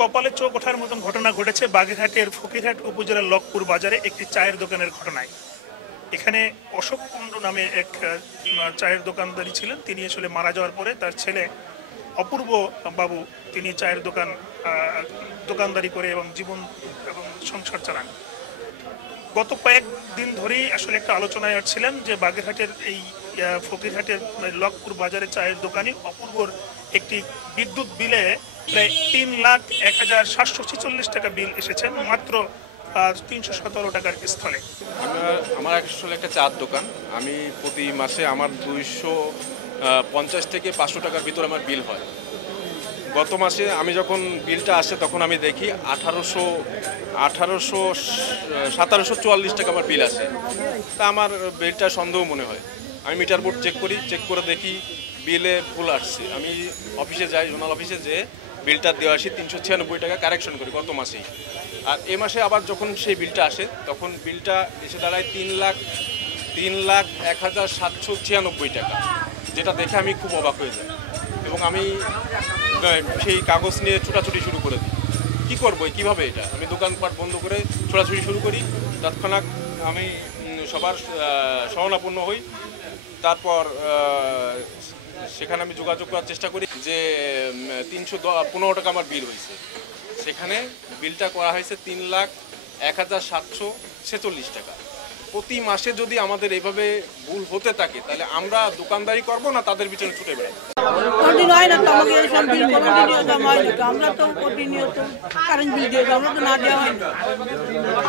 কপালে চোখ ওঠার মতন ঘটনা ঘটেছে বাগেরহাটের ফকিরহাট উপজেলার লকপুর বাজারে একটি চায়ের দোকানের ঘটনায়। এখানে অশোক কুণ্ডু নামে এক চায়ের দোকানদারি ছিলেন। তিনি আসলে মারা যাওয়ার পরে তার ছেলে অপূর্ব বাবু তিনি চায়ের দোকানদারি করে এবং জীবন এবং সংসার চালান। গত কয়েকদিন ধরেই আসলে একটা আলোচনায় আসছিলেন যে বাগেরহাটের এই ফকিরহাটের লকপুর বাজারে চায়ের দোকানি অপূর্বর একটি বিদ্যুৎ বিলে প্রায় ৩,০১,৭৪৬ টাকা বিল এসেছেন মাত্র ৩১৭ টাকার স্থলে। আমার আসলে একটা চার দোকান। আমি প্রতি মাসে আমার 250 থেকে 500 টাকার ভিতরে আমার বিল হয়। গত মাসে আমি যখন বিলটা আসে তখন আমি দেখি 1744 টাকা আমার বিল আসে। তা আমার বিলটা সন্দেহ মনে হয়। আমি মিটার বোর্ড চেক করে দেখি বিলে ভুল আসছে। আমি অফিসে যাই, জোনাল অফিসে যে বিলটা দেওয়া আসি 396 টাকা কারেকশন করি গত মাসেই। আর এ মাসে আবার যখন সেই বিলটা আসে তখন বিলটা এসে দাঁড়ায় 3,01,796 টাকা, যেটা দেখে আমি খুব অবাক হয়ে যাই এবং আমি সেই কাগজ নিয়ে ছোটাছুটি শুরু করে দিই। কী করবো, কীভাবে এটা আমি দোকানপাট বন্ধ করে ছোটাছুটি শুরু করি। তৎক্ষণাৎ আমি সবার শরণাপন্ন হই। তারপর সেখানে আমি যোগাযোগ করার চেষ্টা করি যে 315 টাকা আমার বিল হয়েছে। সেখানে বিলটা করা হয়েছে 3,01,746 টাকা। প্রতি মাসে যদি আমাদের এইভাবে ভুল হতে থাকে তাহলে আমরা দোকানদারি করব না তাদের পিছনে ছুটে বেড়াবো? আমরা তো প্রতিনিয়ত কারেন্ট বিল দিয়ে আমরা তো না দেওয়া হয় না।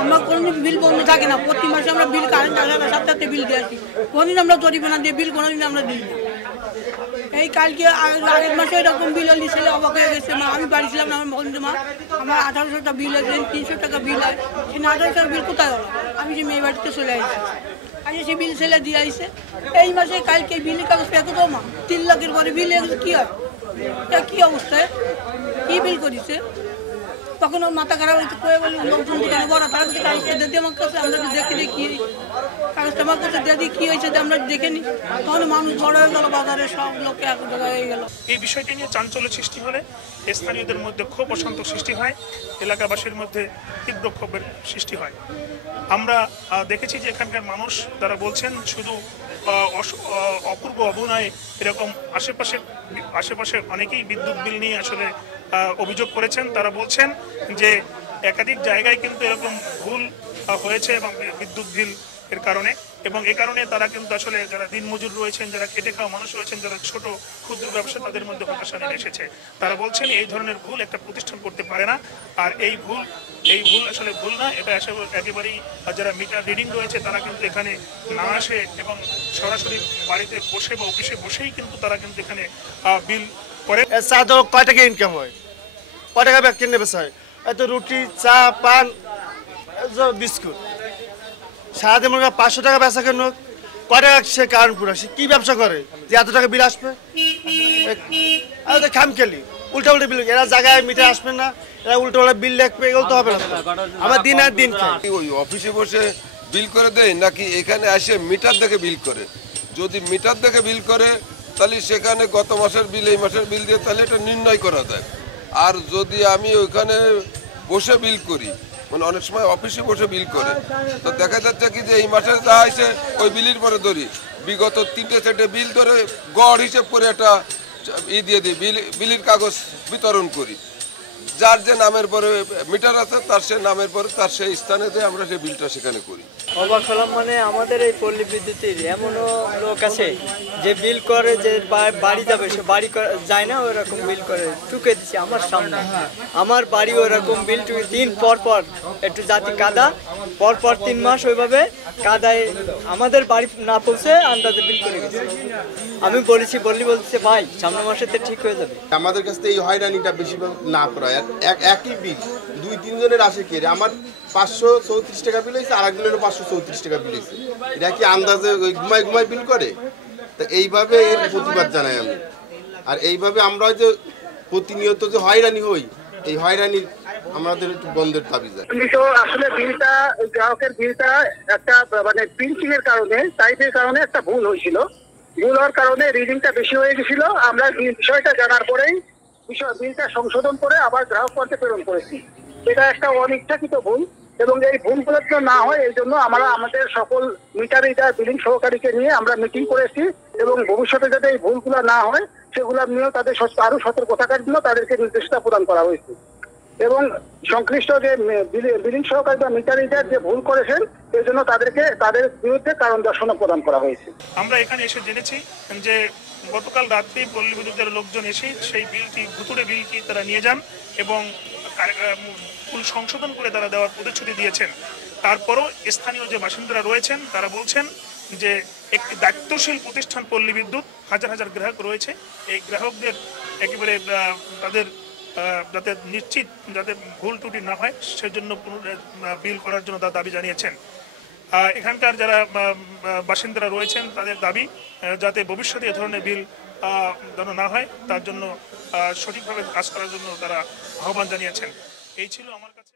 আমরা কোনোদিন বিল বন্ধ থাকে না। প্রতি মাসে আমরা বিল কারেন্ট আসার সাথে সাথে বিল দিয়ে আসি। কোনোদিন আমরা জরিমানা দিয়ে বিল কোনোদিন আমরা দিই না। এই কালকে আগের মাসে এরকম বিল হলি ছেলে অবাক হয়ে গেছে। মা আমি বাড়ি ছিলাম না, আমার মা আমার 1800 বিল আছে, 300 টাকা বিল হয়। সেই 1800 বিল কোথায় হলো? আমি যে মেয়ে বাড়িতে চলে আসছি, আজ সে বিল ছেলে দিয়ে আসছে। এই মাসে কালকে বিলের কাগজ পেয়ে তো মা 3 লাখের পরে বিল কি হয়? এটা কি অবস্থায় কি বিল করেছে? তখন ওর মাথা খারাপ হয়েছে। কয়ে বলি লোকজন দোকানে বড় তার কাছে কাগজটা দিয়ে আমার কাছে, আমরা দেখে দিই কি কাগজটা আমার কাছে দিয়ে দিই কি হয়েছে আমরা দেখে নিই। তখন মানুষ বড় হয়ে গেল, বাজারে সব লোকে এক জায়গায় হয়ে গেল। এই বিষয়টি নিয়ে চাঞ্চল্য সৃষ্টি হলে স্থানীয়দের মধ্যে ক্ষোভ অশান্ত সৃষ্টি হয়, এলাকাবাসীর মধ্যে তীব্র ক্ষোভের সৃষ্টি হয়। আমরা দেখেছি যে এখানকার মানুষ তারা বলছেন শুধু অপূর্ব অভিনয় এরকম আশেপাশে অনেকেই বিদ্যুৎ বিল নিয়ে আসলে অভিযোগ করেছেন। তারা বলছেন যে একাধিক জায়গায় কিন্তু এরকম ভুল হয়েছে এবং বিদ্যুৎ বিল এর কারণে, এবং এ কারণে তারা কিন্তু আসলে যারা দিনমজুর রয়েছেন, যারা খেটে খাওয়া মানুষ রয়েছেন, যারা ছোট ক্ষুদ্র ব্যবসা তাদের মধ্যে হতাশা নেমে এসেছে। তারা বলছেন এই ধরনের ভুল একটা প্রতিষ্ঠান করতে পারে না। আর এই ভুল আসলে ভুল না, এটা একেবারেই যারা মিটার রিডিং রয়েছে তারা কিন্তু এখানে না আসে এবং সরাসরি বাড়িতে বসে বা অফিসে বসেই কিন্তু তারা কিন্তু এখানে বিল করে। চা তো কয় টাকা ইনকাম হয়, কয় টাকা ব্যাগ কিনে বেচা হয়? এত রুটি, চা, পান, বিস্কুট সারাদিন মনে হয় 500 টাকা বেচা কেন? কয় টাকা সে কারণপুর সে কি ব্যবসা করে যে এত টাকা বিল আসবে? খাম খেলি উল্টা বিল, এরা জায়গায় মিটার আসবে না, এরা উল্টো বিল লিখবে, এগুলো তো হবে না। আমার দিন আর দিন ওই অফিসে বসে বিল করে দেয় নাকি এখানে এসে মিটার দেখে বিল করে? যদি মিটার দেখে বিল করে তাহলে সেখানে গত মাসের বিল এই মাসের বিল দিয়ে তাহলে এটা নির্ণয় করা যায়। আর যদি আমি ওইখানে বসে বিল করি, মানে অনেক সময় অফিসে বসে বিল করে, তো দেখা যাচ্ছে কি যে এই মাসে যা হয়েছে ওই বিলের পরে ধরি, বিগত 3-4টে বিল ধরে গড় হিসেব করে একটা দিয়ে দিই, বিলের কাগজ বিতরণ করি। যার যে নামের পরে মিটার আছে তার সে নামের পরে তার সেই স্থানে দিয়ে আমরা সেই বিলটা সেখানে করি। অবাক হলাম, মানে আমাদের এই পল্লী বিদ্যুতের এমনও লোক আছে যে বিল করে যে বাড়ি যাবে সে বাড়ি যায় না, ওরকম বিল করে টুকে দিচ্ছে আমার সামনে। আমার বাড়ি ওরকম বিল টুকে দিন পর পর একটু জাতি কাদা, পর 3 মাস ওইভাবে কাদায় আমাদের বাড়ি না পৌঁছে আন্দাজে বিল করে গেছে। আমি বলছে ভাই সামনের মাসে তো ঠিক হয়ে যাবে। আমাদের কাছে এই হয়রানিটা বেশি না করা, একই বিল 2-3 জনের আসে কে আমার 534 টাকা বিল হয়েছে, আর একজনেরও 534 টাকা বিল হয়েছে। এটা কি আন্দাজে ঘুমাই বিল করে? তো এইভাবে এর প্রতিবাদ জানাই আমি। আর এইভাবে আমরা যে প্রতিনিয়ত যে হয়রানি হই, এই হয়রানির আমাদের একটু বন্ধের দাবি যায়। আসলে বিলটা গ্রাহকের বিলটা একটা মানে প্রিন্টিং এর কারণে, টাইপের কারণে একটা ভুল হয়েছিল। ভুল হওয়ার কারণে রিডিংটা বেশি হয়ে গেছিল। আমরা বিষয়টা জানার পরেই বিলটা সংশোধন করে আবার গ্রাহক পর্যায়ে প্রেরণ করেছি। এটা একটা অনিচ্ছাকৃত ভুল এবং এই ভুলগুলো যেন না হয় এই জন্য আমরা আমাদের সকল মিটার রিডার বিলিং সহকারীকে নিয়ে আমরা মিটিং করেছি এবং ভবিষ্যতে যাতে এই ভুলগুলো না হয় সেগুলো নিয়েও তাদের আরো সতর্ক থাকার জন্য তাদেরকে নির্দেশনা প্রদান করা হয়েছে এবং সংশ্লিষ্ট যে বিলিং সহকারী বা মিটার রিডার যে ভুল করেছেন এই জন্য তাদের বিরুদ্ধে কারণ দর্শানো প্রদান করা হয়েছে। আমরা এখানে এসে জেনেছি যে গতকাল রাত্রি পল্লী বিদ্যুতের লোকজন এসে সেই বিলটি ভুতুড়ে বিলটি তারা নিয়ে যান এবং ভুল সংশোধন করে তারা দেওয়ার প্রতিশ্রুতি দিয়েছেন। তারপরও স্থানীয় যে বাসিন্দারা রয়েছেন তারা বলছেন যে একটি দায়িত্বশীল প্রতিষ্ঠান পল্লী বিদ্যুৎ, হাজার হাজার গ্রাহক রয়েছে, এই গ্রাহকদের একেবারে তাদের যাতে নিশ্চিত যাতে ভুল ত্রুটি না হয় সেজন্য বিল করার জন্য তারা দাবি জানিয়েছেন। এখানকার যারা বাসিন্দারা রয়েছেন তাদের দাবি যাতে ভবিষ্যতে এ ধরনের বিল যেন না হয় তার জন্য সঠিকভাবে কাজ করার জন্য তারা আহ্বান জানিয়েছেন। এই ছিল আমার কাছে।